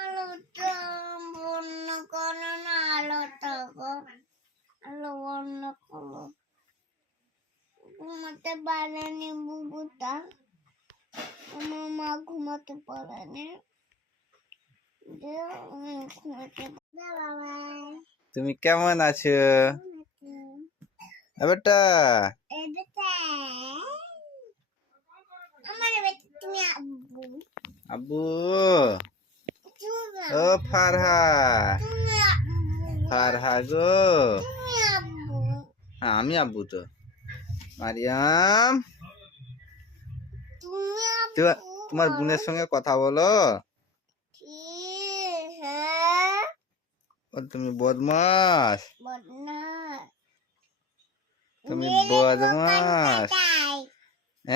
আলোটা বন্ধ করো না, আলোটা গো, আলো বন্ধ করো। ঘুমাতে পারেনি বুবুটা, আমার মা ঘুমাতে পারেনি। তুমি কেমন আছো বেটা? আব্বু ও ফারহা, ফারহা গো, আমি আব্বু তো। মারিয়াম, তোমার বোনের সঙ্গে কথা বলো। তুমি বদমাস, তুমি বদমাস।